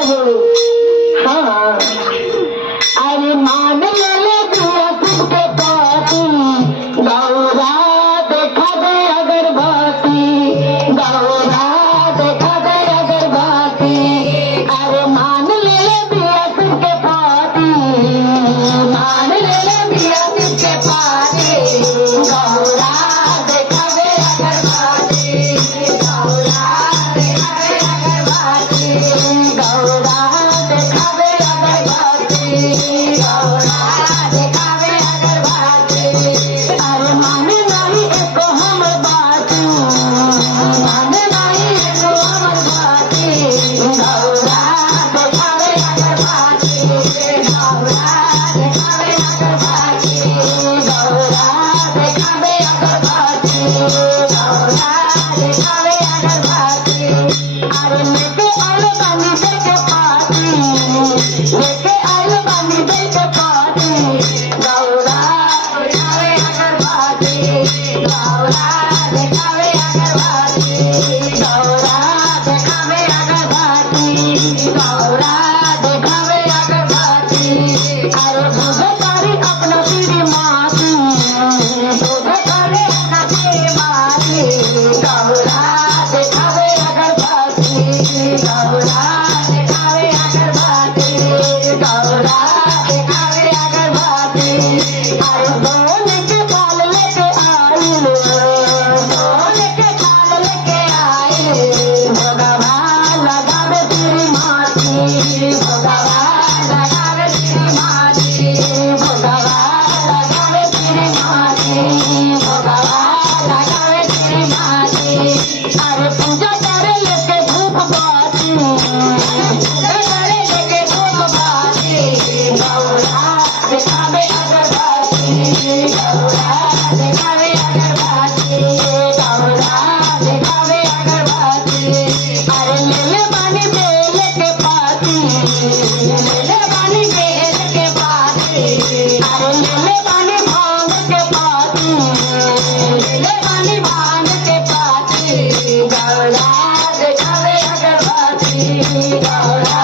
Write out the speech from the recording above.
हाँ अरे मान ले दिया तुझके पाती गौरा देखा दे अगरबत्ती गौरा देखा दे अगरबत्ती अरे मान ले दिया तुझके पाती मान ले दिया तुझके पाती गौरा देखा दे अगरबत्ती गौरा देखा दे अगरबत्ती गौरा देखा दे अगरबत्ती गौरा देखा दे अगरबत्ती अरे माने नहीं एको हम बात माने नहीं एको हम बात गौरा देखा दे अगरबत्ती गौरा देखा दे अगरबत्ती गौरा देखा दे अगरबत्ती गौरा देखा दे अगरबत्ती अरे लेके आलो बानी दे के पाती लेके आलो बानी दे के पाती गौरा देखा दे अगरबत्ती गौरा देखा दे अगरबत्ती गौरा देखा दे अगरबत्ती गौरा देखा दे अगरबत्ती अरे बुझे तारी अपना पीरी माती बुझे तारी अपना पीरी माती गौरा देखा दे अगरबत्ती गौरा देखा दे अगरबत्ती गौरा देखा दे अगरबत्ती अरे बोल के थाल लेके आई बोल के थाल लेके आई भगवा लगावे तेरी माटी भगवा लगावे तेरी माटी भगवा लगावे तेरी माटी भगवा लगावे तेरी माटी अरे पूजा करे लेके धूप बाती पूजा करे लेके धूप बाती गौरा दिखावे अगरबत्ती गौरा दिखावे अगरबत्ती गौरा दिखावे अगरबत्ती अरे ले बानी बेल के पाती ले बानी बेल के पाती अरे ले बानी भांग के पाती ले बानी भांग के पाती गौरा दिखावे अगरबत्ती गौरा